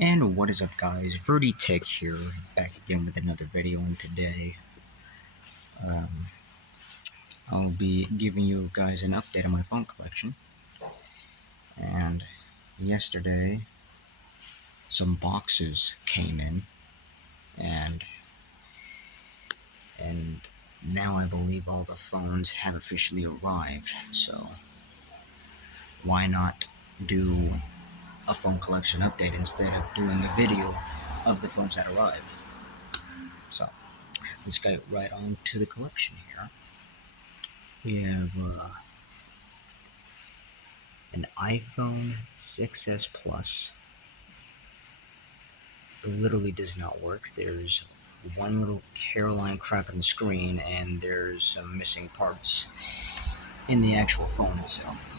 And what is up, guys? Tech here, back again with another video. And today, um, I'll be giving you guys an update on my phone collection. And yesterday, some boxes came in, and and now I believe all the phones have officially arrived. So why not do a phone collection update instead of doing a video of the phones that arrived? So let's get right on to the collection here. We have an iPhone 6s Plus. It literally does not work. There's one little hairline crack on the screen, and there's some missing parts in the actual phone itself.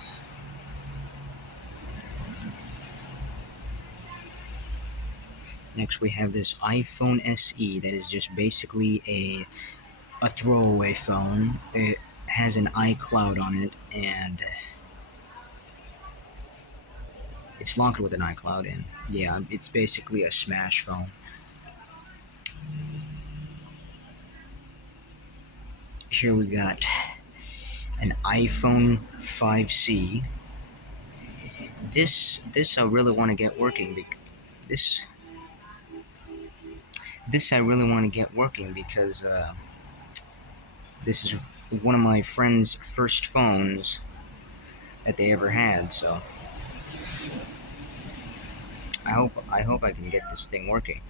Next, we have this iPhone SE that is just basically a throwaway phone. It has an iCloud on it, and it's locked with an iCloud, and yeah, it's basically a smash phone. Here we got an iPhone 5C. This I really want to get working. This this I really want to get working because this is one of my friend's first phones that they ever had. So I hope I can get this thing working.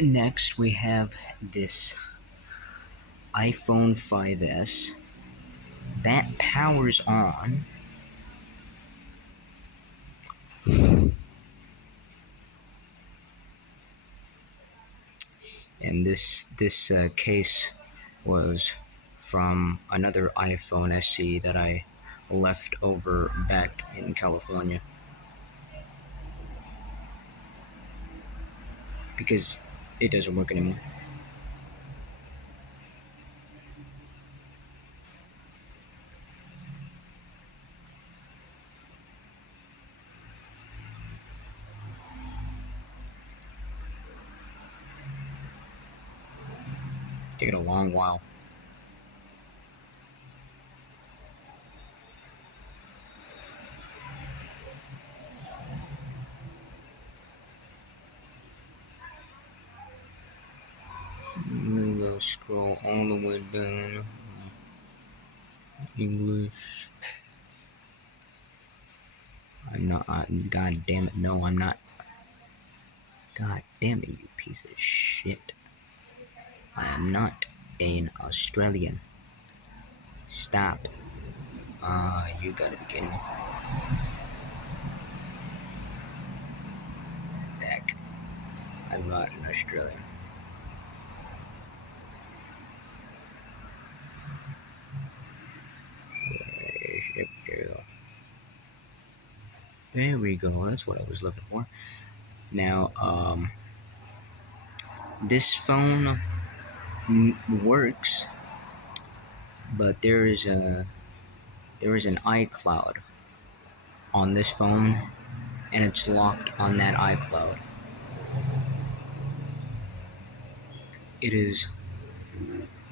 Next, we have this iPhone 5s that powers on. And this case was from another iPhone SE that I left over back in California because it doesn't work anymore. Taking a long while. We'll scroll all the way down. English. I'm not. God damn it! No, I'm not. God damn it, you piece of shit! I am not an Australian. Stop. You gotta be kidding me. Back. I'm not an Australian. There we go. That's what I was looking for. Now, this phone works, but there is an iCloud on this phone, and it's locked on that iCloud. It is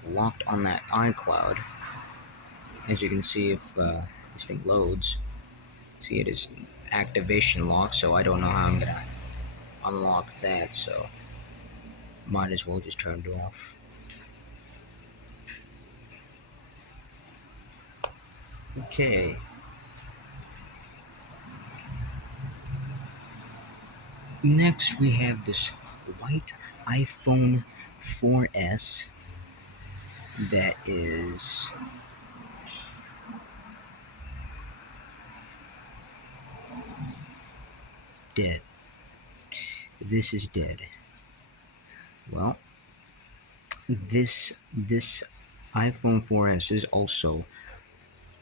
locked on that iCloud. As you can see, if this thing loads, see, it is activation locked, so I don't know how I'm gonna unlock that, so might as well just turn it off. Okay. Next, we have this white iPhone 4S that is dead. This is dead. Well, this iPhone 4S is also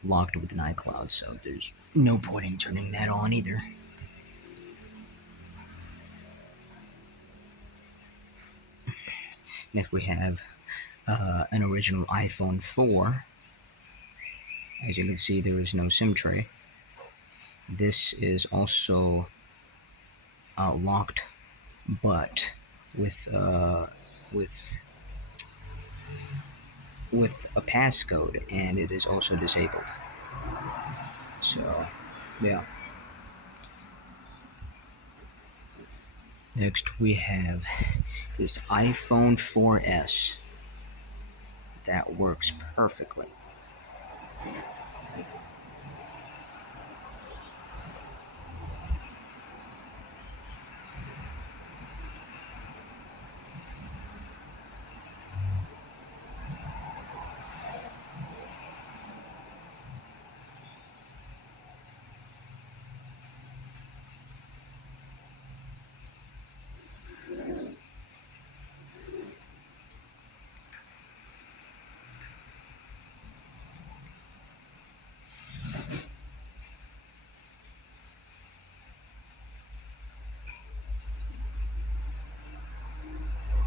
locked with an iCloud, so there's no point in turning that on either. Next, we have an original iPhone 4. As you can see, there is no SIM tray. This is also locked, but with with with a passcode, and it is also disabled. So, yeah. Next, we have this iPhone 4S that works perfectly.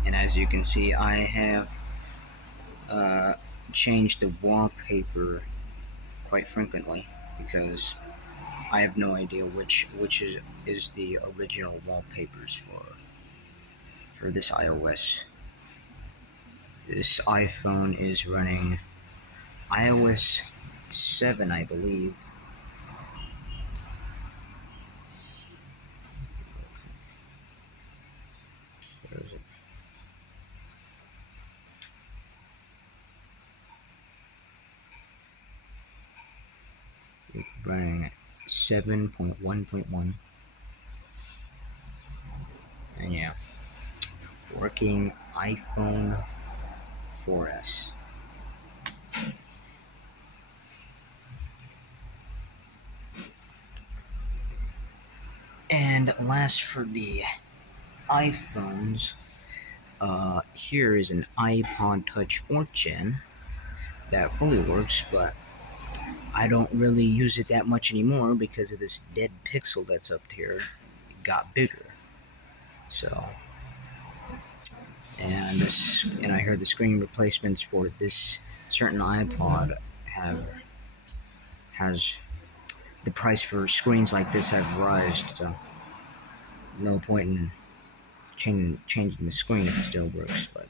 And as you can see, I have uh, changed the wallpaper quite frequently because I have no idea which is the original wallpapers for this iOS. This iPhone is running iOS 7, I believe. Where is it? Running 7.1.1, and yeah, working iPhone 4S. And last for the iPhones, here is an iPod Touch 4th Gen that fully works, but I don't really use it that much anymore because of this dead pixel that's up here. It got bigger. So, and I heard the screen replacements for this certain iPod have has the price for screens like this have risen. So, no point in changing the screen if it still works. But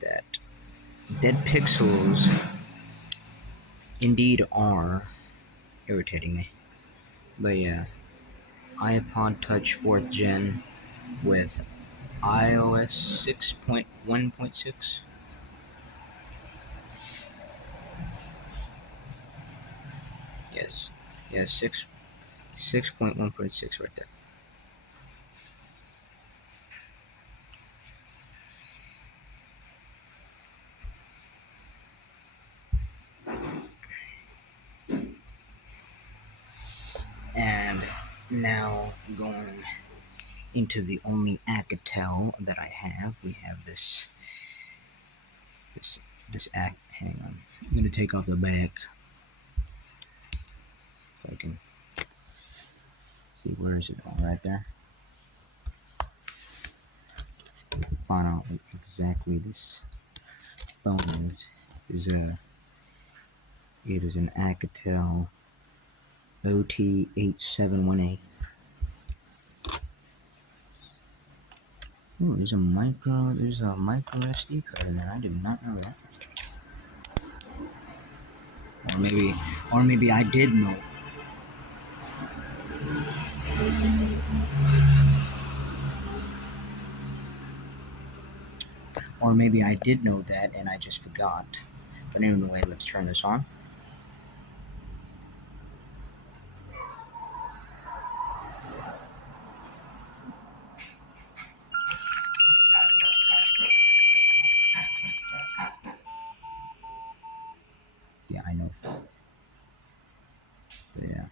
that dead pixels indeed are irritating me. But yeah, iPod Touch 4th Gen with iOS 6.1.6. Yes, yes, 6.1.6 right there. And now going into the only Alcatel that I have, we have this this act. Hang on, I'm gonna take off the back so I can see where is it. Oh, right there. Find out what exactly this phone is a it is an Alcatel OT8718. Oh, there's a micro SD card in there. I did not know that. Or maybe I did know. Or maybe I did know that and I just forgot. But anyway, let's turn this on. Yeah, I know. But yeah,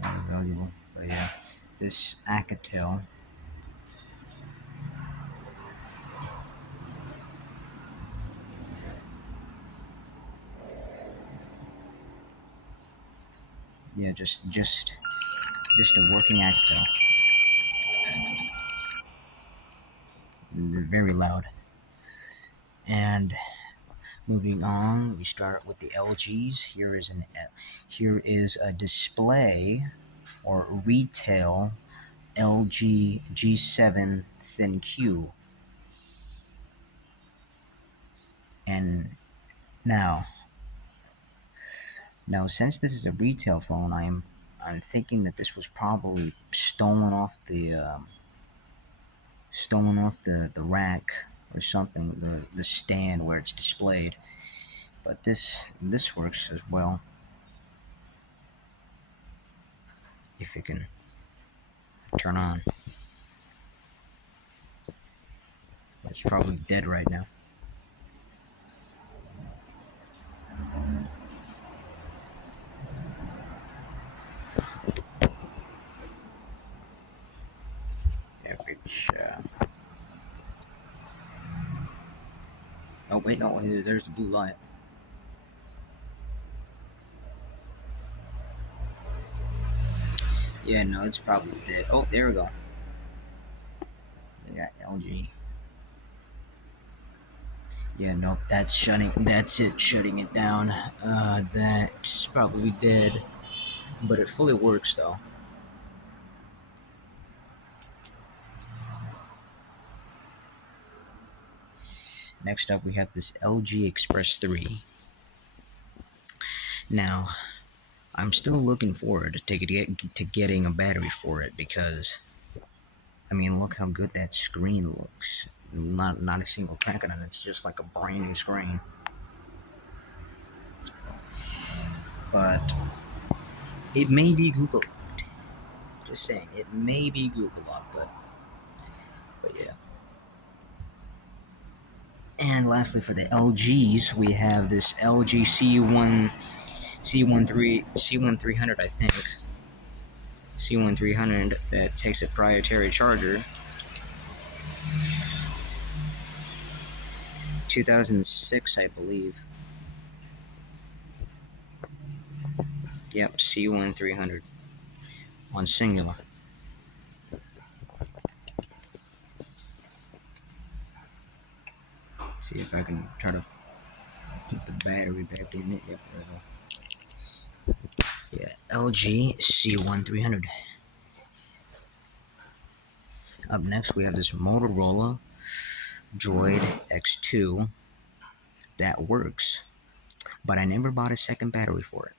very valuable. But yeah, this Alcatel. Yeah, just a working Alcatel. They're very loud. And Moving on, we start with the LGs. Here is a display or retail LG G7 Thin Q. And now, since this is a retail phone, I'm thinking that this was probably stolen off the rack or something, the stand where it's displayed. But this works as well. If you can turn on. It's probably dead right now. Oh wait, no, there's the blue light. Yeah, no, it's probably dead. Oh, there we go. We got LG. Yeah, no, that's it shutting it down. That's probably dead. But it fully works though. Next up we have this LG Express 3. Now, I'm still looking forward to getting a battery for it because, I mean, look how good that screen looks. Not a single crack on it. It's just like a brand new screen. But it may be Google. Just saying, it may be Google locked, but yeah. And lastly, for the LGs, we have this LG C1300, I think. C1300 that takes a proprietary charger. 2006, I believe. Yep, C1300 on singular. Let's see if I can try to put the battery back in it. Yep, there we go. Yeah, LG C1300. Up next, we have this Motorola Droid X2 that works, but I never bought a second battery for it.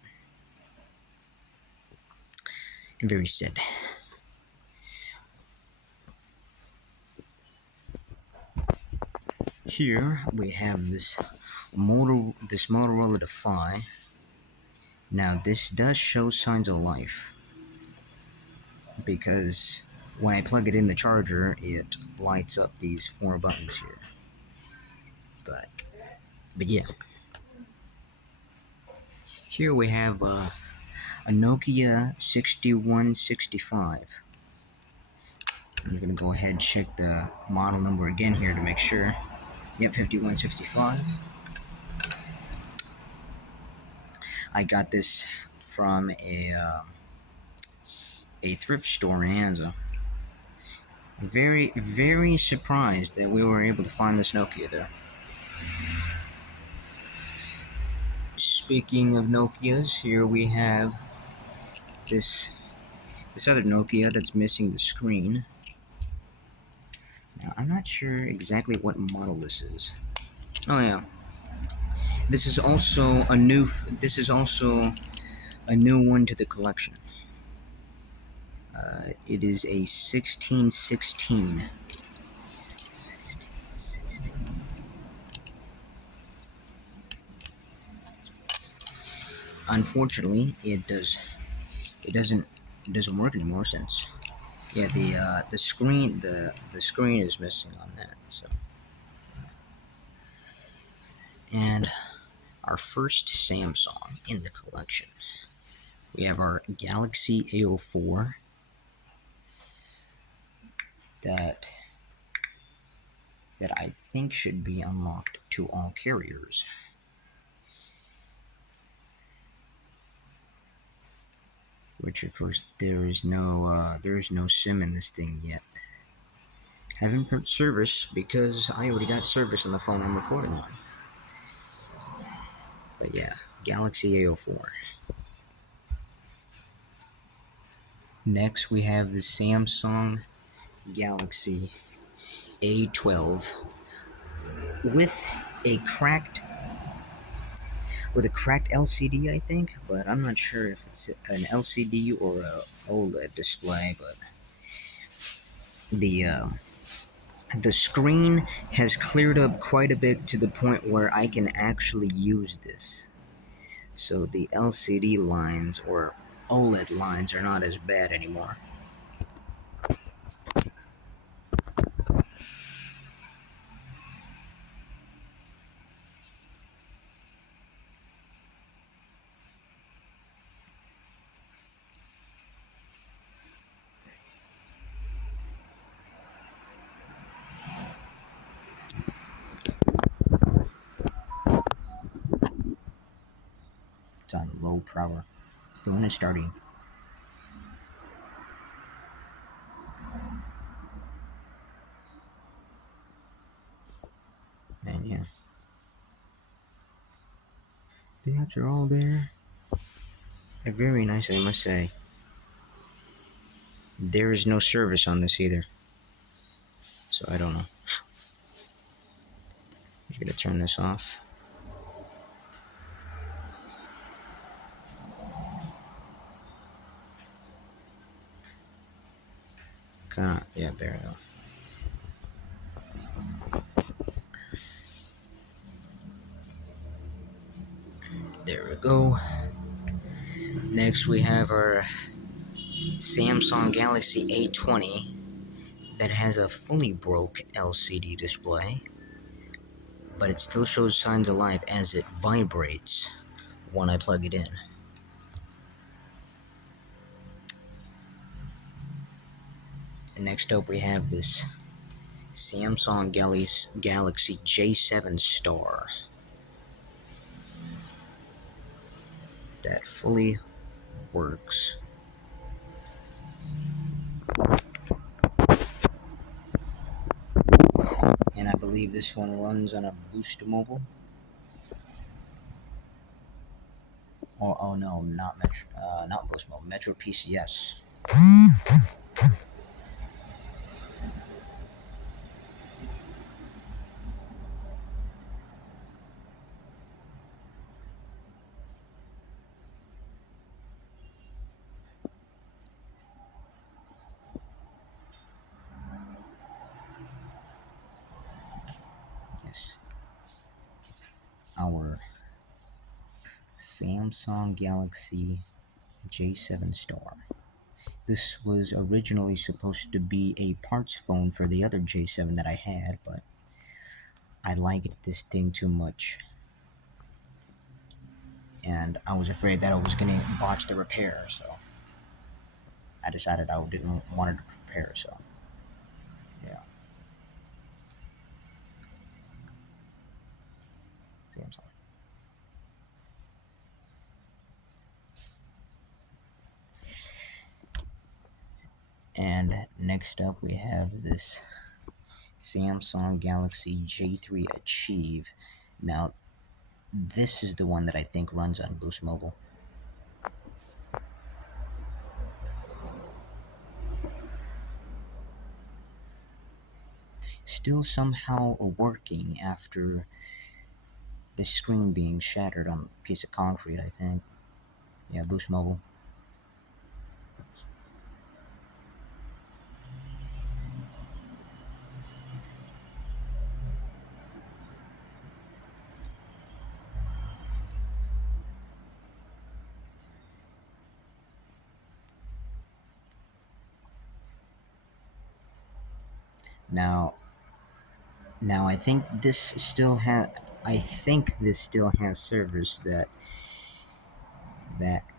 I'm very sad. Here we have this Motorola Defy. Now this does show signs of life because when I plug it in the charger, it lights up these 4 buttons here. But yeah. Here we have a Nokia 6165. I'm gonna go ahead and check the model number again here to make sure. Yep, 5165. I got this from a thrift store in Anza. Very, very surprised that we were able to find this Nokia there. Speaking of Nokias, here we have this other Nokia that's missing the screen. Now, I'm not sure exactly what model this is. Oh yeah, this is also a new one to the collection. It is a 1616. Unfortunately, it doesn't work anymore since the screen is missing on that. So, and our first Samsung in the collection, we have our Galaxy A04 that I think should be unlocked to all carriers. Which of course there is no SIM in this thing yet. Haven't put service because I already got service on the phone I'm recording on. But yeah, Galaxy A04. Next, we have the Samsung Galaxy A12 with a cracked LCD, I think, but I'm not sure if it's an LCD or a OLED display. But the uh, the screen has cleared up quite a bit to the point where I can actually use this. So the LCD lines or OLED lines are not as bad anymore. It's on low power. Phone is starting. And yeah, the apps are all there. They're very nice, I must say. There is no service on this either, so I don't know. I'm gonna turn this off. Kinda, yeah, there we go. There we go. Next, we have our Samsung Galaxy A20 that has a fully broke LCD display, but it still shows signs of life as it vibrates when I plug it in. And next up, we have this Samsung Galaxy J7 Star that fully works. And I believe this one runs on a Boost Mobile. Oh no, not Boost Mobile, Metro PCS. Yes, our Samsung Galaxy J7 Star. This was originally supposed to be a parts phone for the other J7 that I had, but I liked this thing too much. And I was afraid that I was going to botch the repair, so I decided I didn't want to repair, so yeah. Samsung. And next up we have this Samsung Galaxy J3 Achieve. Now, this is the one that I think runs on Boost Mobile. Still somehow working after the screen being shattered on a piece of concrete, I think. Yeah, Boost Mobile. Now, I think this still has servers that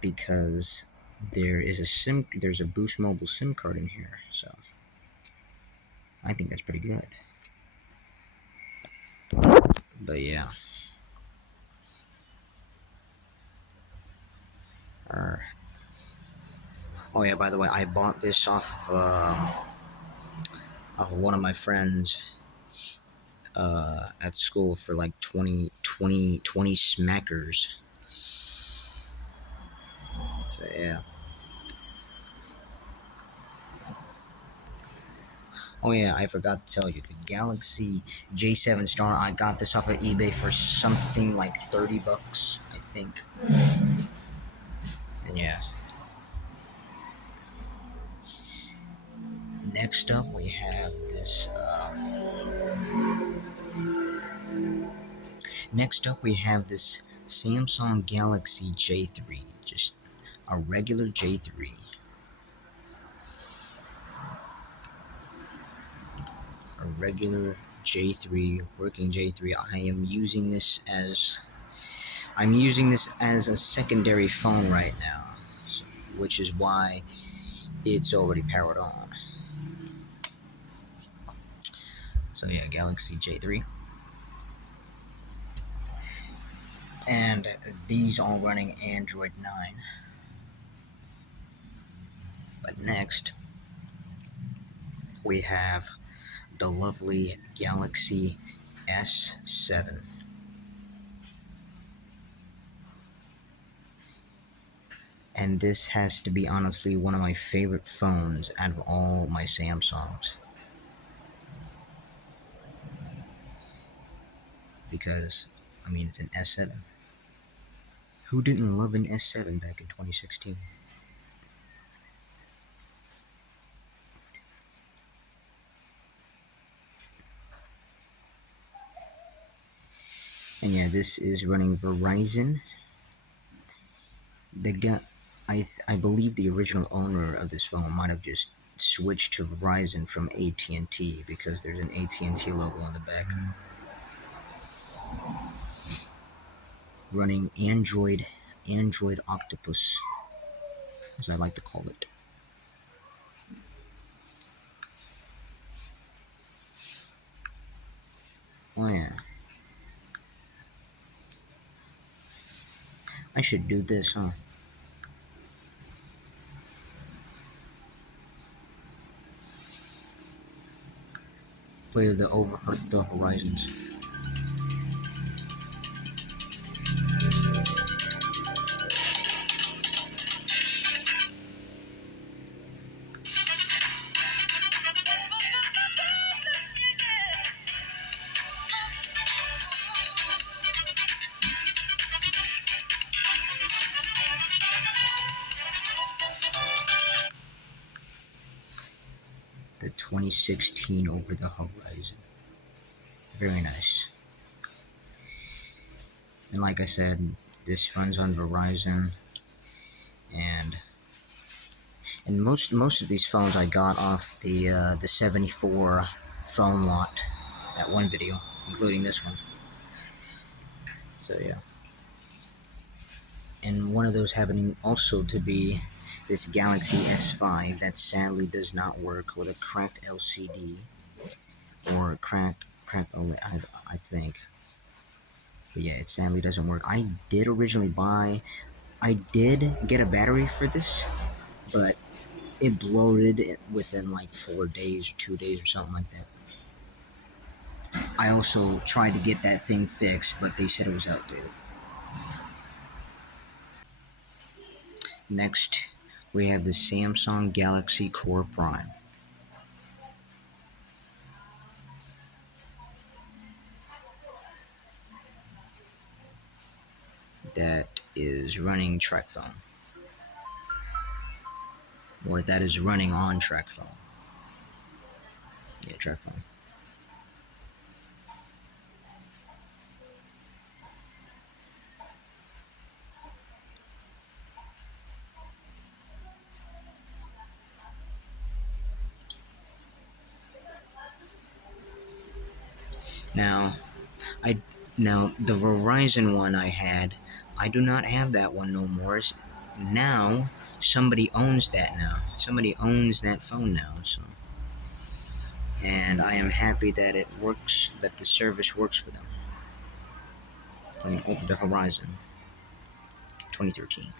because there's a Boost Mobile SIM card in here, so I think that's pretty good. But yeah. Oh yeah, by the way, I bought this off of one of my friends at school for like 20 smackers. So yeah. Oh yeah, I forgot to tell you, the Galaxy J7 Star, I got this off of eBay for something like 30 bucks, I think. And yeah. Next up we have this Samsung Galaxy J3, just a regular J3. A regular J3, working J3. I'm using this as a secondary phone right now, which is why it's already powered on. So yeah, Galaxy J3. And these all running Android 9. But next, we have the lovely Galaxy S7. And this has to be honestly one of my favorite phones out of all my Samsungs. Because, I mean, it's an S7. Who didn't love an S7 back in 2016? And yeah, this is running Verizon. I believe the original owner of this phone might have just switched to Verizon from AT&T because there's an AT&T logo on the back. Running Android Octopus, as I like to call it. Oh yeah. I should do this, huh? Play the Horizons. The 2016 Over the Horizon. Very nice. And like I said, this runs on Verizon, and most of these phones I got off the 74 phone lot, that one video, including this one. So yeah. And one of those happening also to be this Galaxy S5 that sadly does not work with a cracked LCD or cracked OLED, I think. But yeah, it sadly doesn't work. I did get a battery for this, but it bloated within like 4 days or 2 days or something like that. I also tried to get that thing fixed, but they said it was outdated. Next, we have the Samsung Galaxy Core Prime. That is running TrackPhone. Or that is running on TrackPhone. Yeah, TrackPhone. Now, I now the Verizon one I had, I do not have that one no more. Now somebody owns that now. Somebody owns that phone now. So, and I am happy that it works. That the service works for them. Over the Horizon, 2013.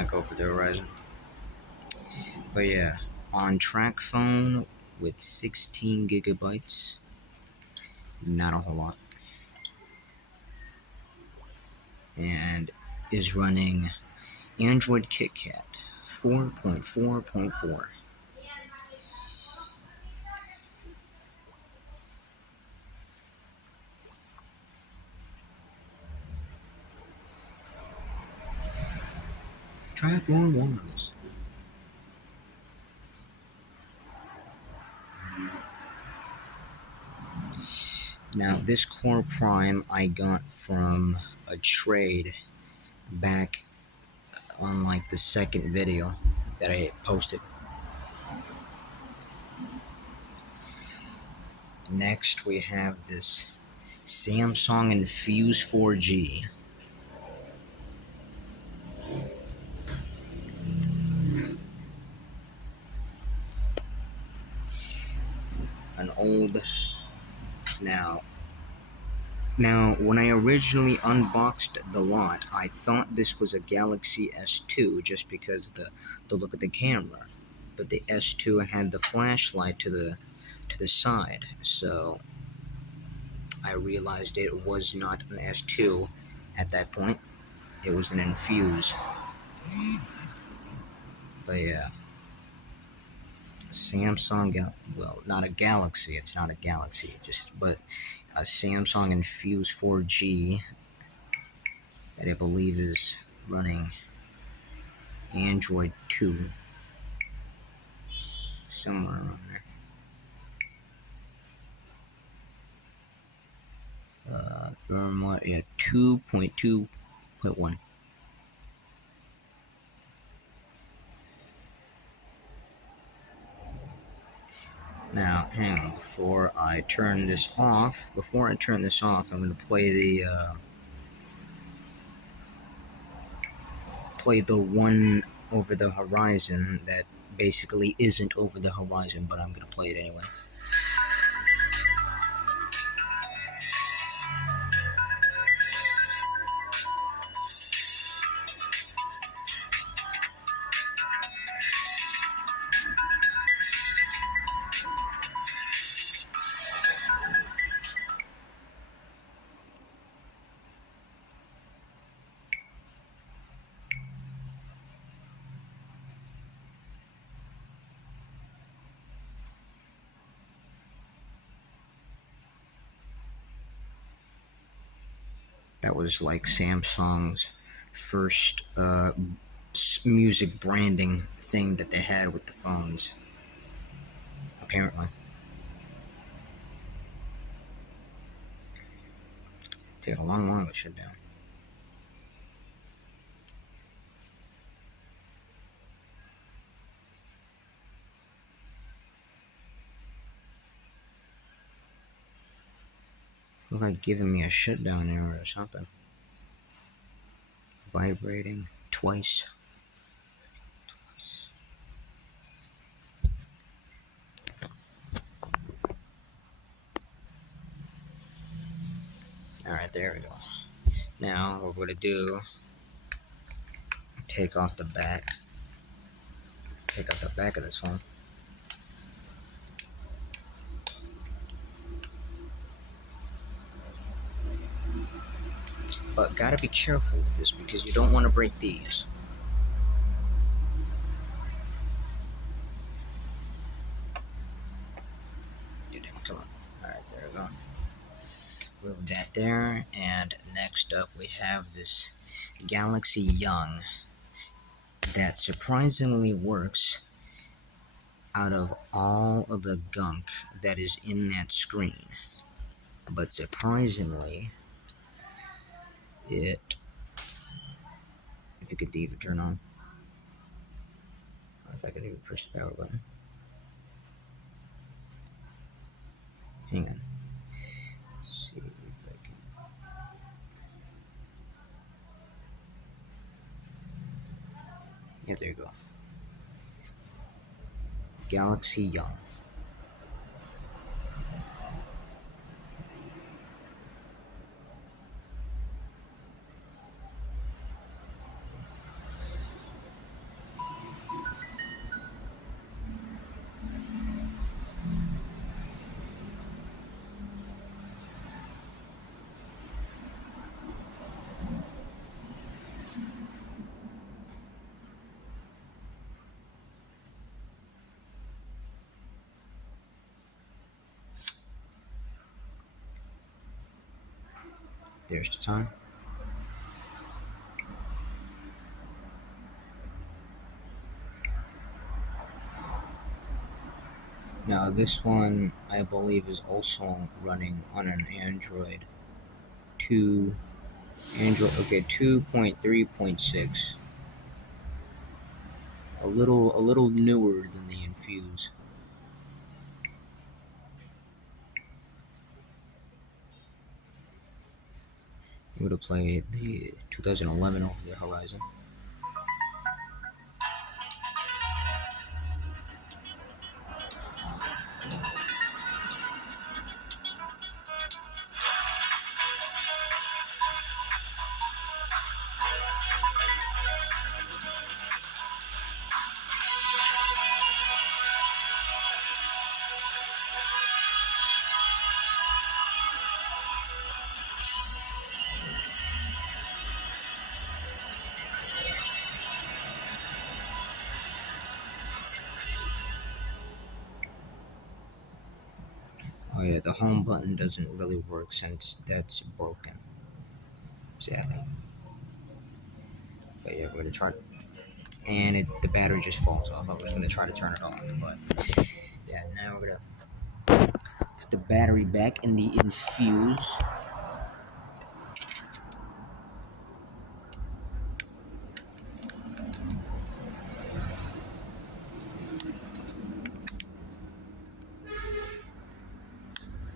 might go for the Horizon. But yeah, on track phone with 16 gigabytes, not a whole lot, and is running Android KitKat 4.4.4. Track one wireless. Now, this Core Prime I got from a trade back on like the second video that I posted. Next, we have this Samsung Infuse 4G. An old now. Now, when I originally unboxed the lot, I thought this was a Galaxy S2 just because of the look of the camera. But the S2 had the flashlight to the side, so I realized it was not an S2 at that point. It was an Infuse. But yeah, Samsung, well, not a Galaxy. It's not a Galaxy, but a Samsung Infuse 4G that I believe is running Android 2, somewhere around there. Firmware, yeah, 2.2.1. Now, hang on, before I turn this off, I'm going to play the one over the horizon that basically isn't over the horizon, but I'm going to play it anyway. That was like Samsung's first music branding thing that they had with the phones, apparently. Take a long while to shut down. Look like giving me a shutdown error or something. Vibrating twice. Alright, there we go. Now, what we're going to do, take off the back of this phone. But gotta be careful with this because you don't want to break these. Come on. Alright, there we go. Move that there, and next up we have this Galaxy Young that surprisingly works out of all of the gunk that is in that screen. But surprisingly, if you could even turn on, or if I could even push the power button. Hang on. Let's see if I can. Yeah, there you go. Galaxy Young. There's the time. Now this one I believe is also running on an Android 2 okay 2.3.6. A little newer than the Infuse. It would have played the 2011 over the horizon. Oh yeah, the home button doesn't really work since that's broken, sadly. But yeah, we're gonna try. And the battery just falls off. I was gonna try to turn it off, but yeah, now we're gonna put the battery back in the Infuse.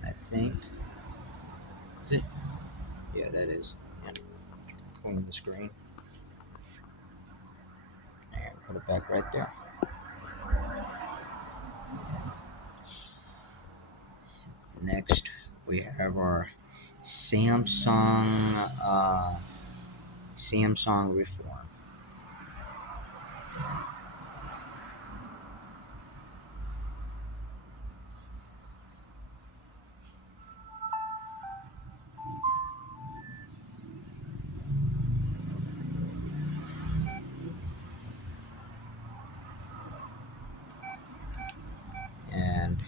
I think. Is it? Yeah, that is. And clean the screen and put it back right there. Next, we have our Samsung Samsung Reform. And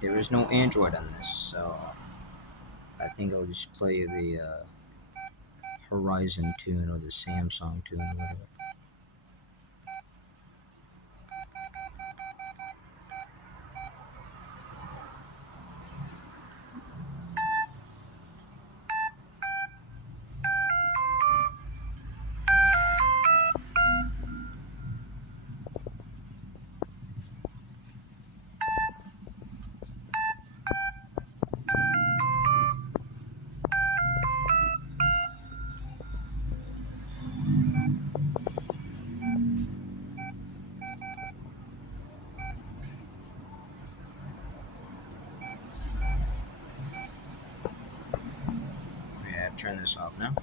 there is no Android on this, so I think I'll just play the Horizon tune or the Samsung tune, whatever. Yeah, turn this off now.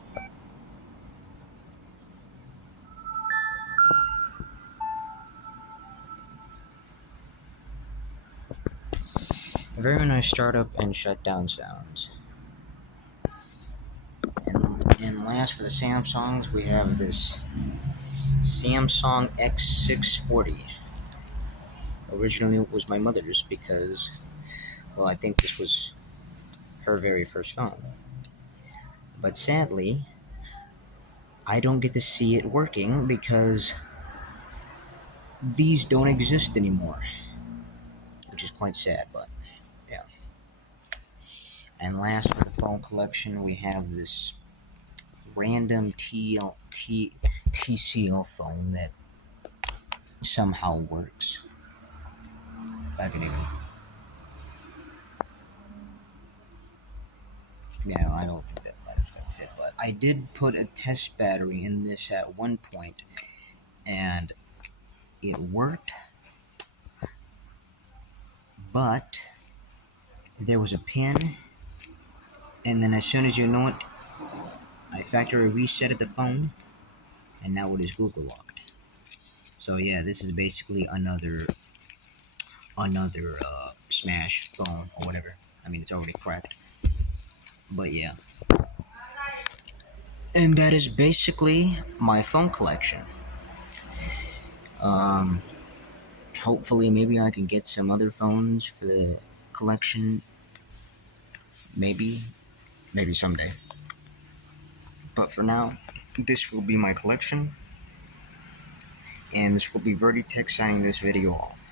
Very nice startup and shutdown sounds. And last for the Samsungs, we have this Samsung X640. Originally, it was my mother's because, well, I think this was her very first phone. But sadly, I don't get to see it working because these don't exist anymore, which is quite sad, but yeah. And last for the phone collection, we have this random TCL phone that somehow works. If I can even. Yeah, I don't think that battery's gonna fit, but I did put a test battery in this at one point, and it worked, but there was a pin, and then as soon as you know it, I factory resetted the phone, and now it is Google locked. So yeah, this is basically another smash phone or whatever. I mean, it's already cracked, but yeah. And that is basically my phone collection. Um, Hopefully, maybe I can get some other phones for the collection. Maybe, maybe someday. But for now, this will be my collection, and this will be Vertitech signing this video off.